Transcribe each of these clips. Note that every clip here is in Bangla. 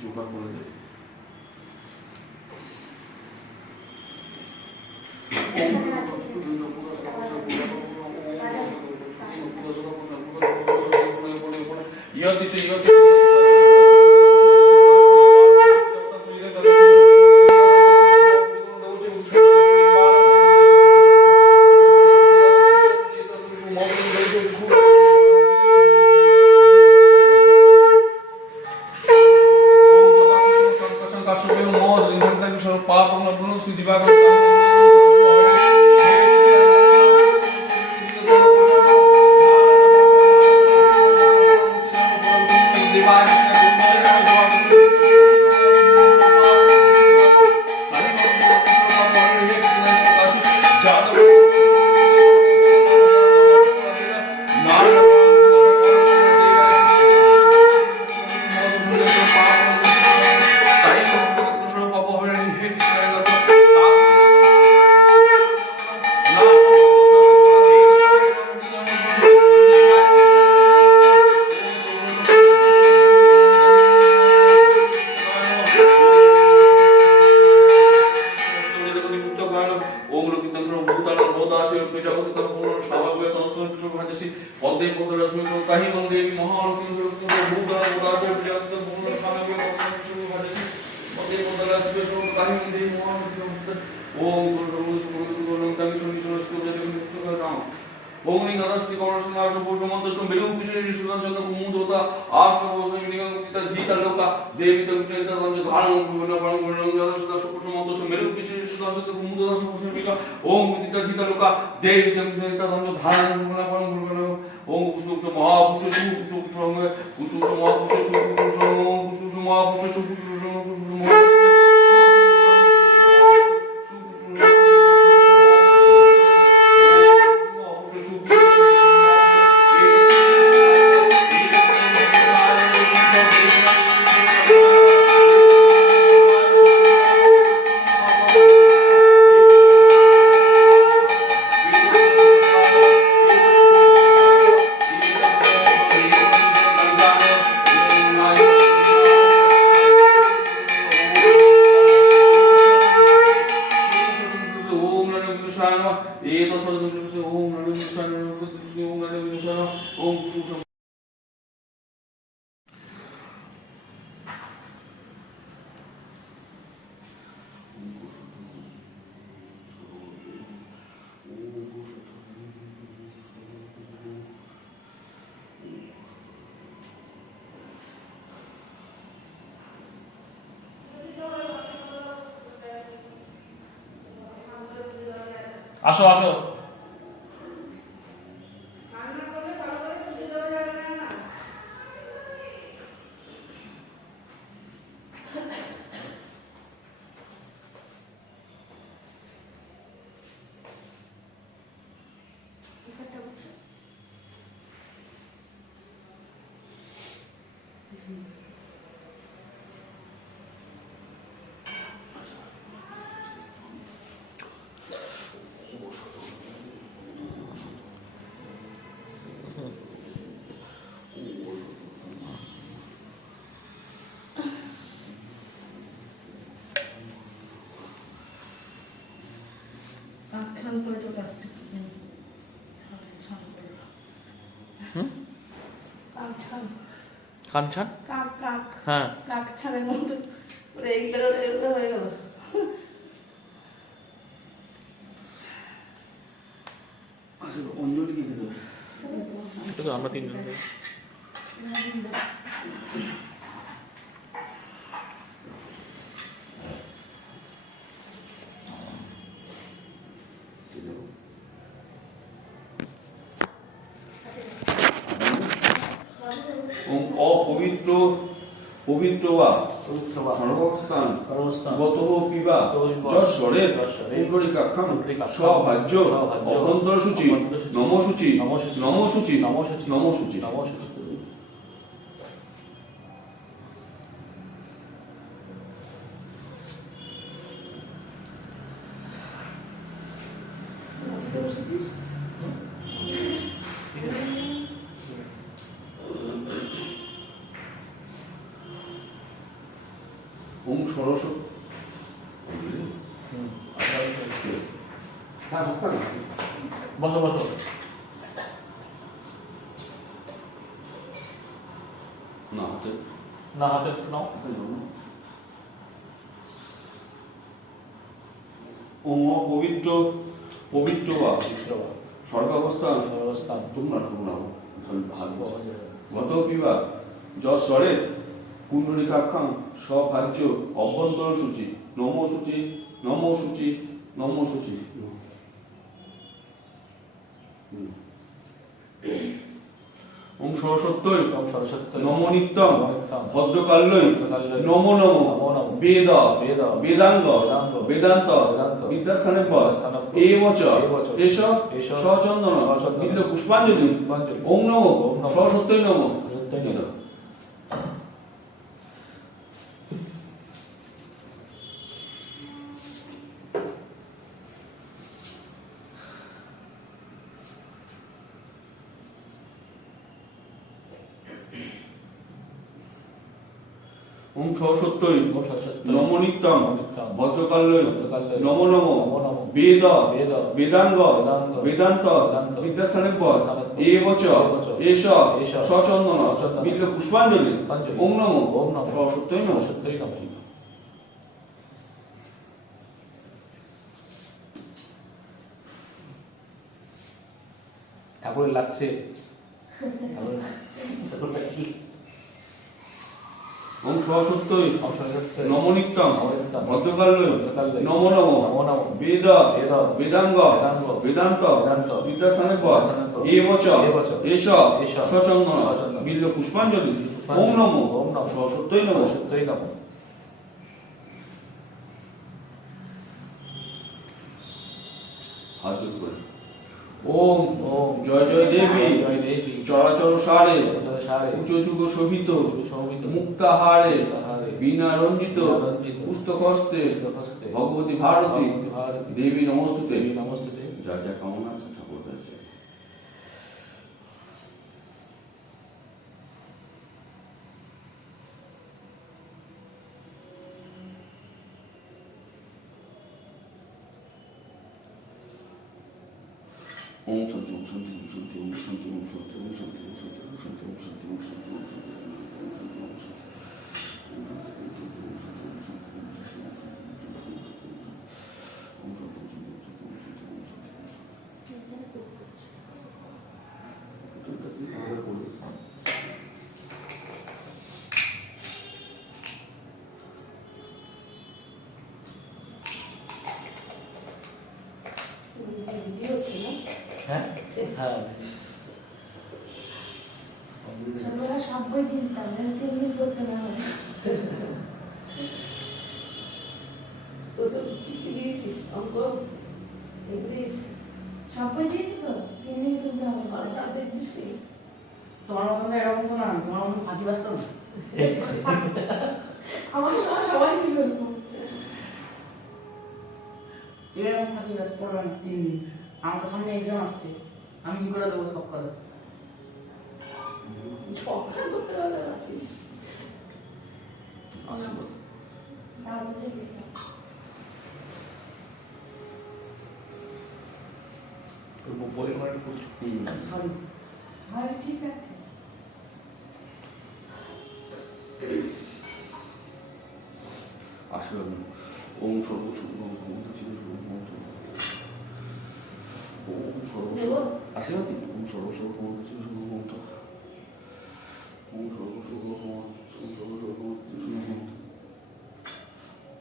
যোগা করে দেয়। আসো আসো কাঞ্চন হ্যাঁ ছাদের মতো হয়ে গেল। অঞ্জলি কি খেতে এটা তো আমরা তিনজন অপবিত্র পবিত্র বা সর্বস্থান গতঃ পিবা যশ্বরে পুণ্ডরিকাক্ষং স্বভাজ্য অভ্যন্তর সূচি নম সূচি নম সূচি নম সূচি নম সূচি। বসেছিস ঠিক আছে ওং ষোড়শ আচ্ছা, হ্যাঁ হাত পাক বসো বসো না হাতে না হাতে নাও ওং পবিত্র পবিত্র বা স্বর্গাবস্থান অবস্থান তোমরা হাত গত পিবা যশ্বরে কুণ্ডলিকাক্ষাং স্বভাজ্য অভ্যন্তর সূচি নম সূচি নম সূচি নম সূচি ওং সরস্বত্যই সরস্বতী নম নিত্যং ভদ্রকাল্যই ভদ্রকাল্যৈ নম নম নমো নমঃ বেদ বেদ বেদাঙ্গ বেদাঙ্গ বেদান্ত বেদান্ত বিদ্যাস্থানে বিদ্যাস্থানে এবচ এবচ এষ এষ সচন্দন সচন্দন বিল্ল পুষ্পাঞ্জলি পুষ্পাঞ্জলি ওং নম ওং নমঃ সরস্বত্যই নম সরস্বত্যৈ নমঃ। ওং সরস্বত্যই ওম সরস্বতী নম নিত্যং নমো নিত্যং ভদ্রকাল্যই ভদ্রকাল্যৈ নম নম নমো নমঃ বেদ বেদ বেদাঙ্গ বেদাঙ্গ বেদান্ত বেদান্ত বিদ্যাস্থানে বিদ্যাস্থানে এবচ এবচ এষ এষ সচন্দন সচন্দন বিল্ল পুষ্পাঞ্জলি পুষ্পাঞ্জলি ওং নম ওম নমঃ সরস্বত্যই নম সরস্বত্যৈ নমঃ। ঠাকুরের লাগছে ঠাকুর লাগছে ওং সরস্বত্যই ওম সরস্বতী নম নিত্যং নমো নিত্যং ভদ্রকাল্যই ভদ্রকাল্যৈ নম নম নমো নমঃ বেদ বেদ বেদাঙ্গ বেদাঙ্গ বেদান্ত বেদান্ত বিদ্যাস্থানে বিদ্যাস্থানে এবচ এবচ এষ এষ সচন্দন সচন্দন বিল্ল পুষ্পাঞ্জলি পুষ্পাঞ্জলি ওং নম ওম নমঃ সরস্বত্যই নম সরস্বত্যৈ নমঃ। হাত জোড় করে ওম ওম জয় জয় দেবী জয় দেবী চরাচর সারে চরাচর সারে উচ্চ যুগ শোভিত শোভিত মুক্তাহারে মুক্তাহারে বীণা রঞ্জিত বীণা রঞ্জিত পুস্তকস্তে পুস্তকস্তে ভগবতী ভারতী ভগবতী ভারতী দেবী নমস্তুতে দেবী নমস্তুতে। যার যা কামনা আছে ঠাকুর কাছে ওম শান্তি ওম শান্তি ওম শান্তি ওম শান্তি ওম শান্তি ওম শান্তি ওম শান্তি ওম শান্তি ওম শান্তি ওম শান্তি ওম শান্তি ওম শান্তি ভিডিও হচ্ছে না হ্যাঁ হ্যাঁ ছোটবেলা সব বই কিনতাম তেমনি করতে না হয় তো কি কি দিয়েছিস অঙ্ক ইংলিশ সব বই দিয়েছি তো তেমনি তুলতে হবে সাবজেক্ট দিস কি তোমার মতন এরকম তো না তোমার মতন ফাঁকি বাস্তব না আমার সময় সবাই ছিল এরকম তুই এরকম ফাঁকি বাস পড়বে না 3 দিন আমার তো সামনে এক্সাম আসছে আমি কি করে দেবো সব কথা সকাল করতে গেলে আছিস তাও তো যে বই আমার একটু পুজো সরি ঘরে ঠিক আছে আশীর্বাদ ওম সর্বশুভ ওম সর্বশুভ আশীর্বাদ দিন ওম সর্বশুভ ক্ষমতা ছিল শুভ মমতা ওম সর্বশুভ সর্বশুভ ওম সর্বশুভ শুভ মমতা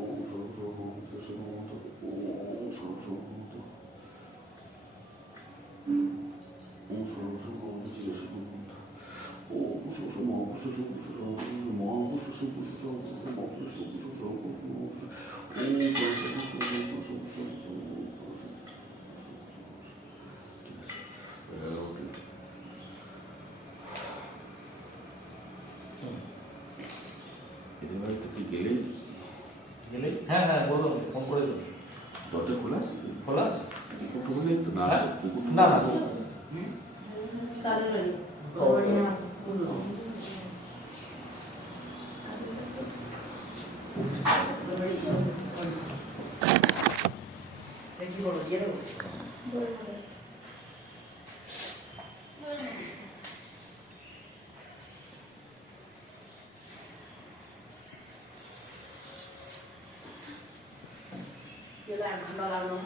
ওম সর্বশুভ মমতা ওম সর্বশুভ ক্ষমতা ছিল শুভ মমতা ওম সর্বশুভ মহাপুরুষ মহাপুরুষ এদের বাড়িতে কি গেলেই গেলে হ্যাঁ হ্যাঁ বলো ফোন করে দেবো দরজা খোলা আছে খোলা আছে পুকুর টুকুর তো না হ্যাঁ? পুকুর না না কাদের বাড়ি? ওর বাড়ি আমার বললো ওর বাড়ি কি বলো দিয়ে দেবো ঠান্ডা লাগলো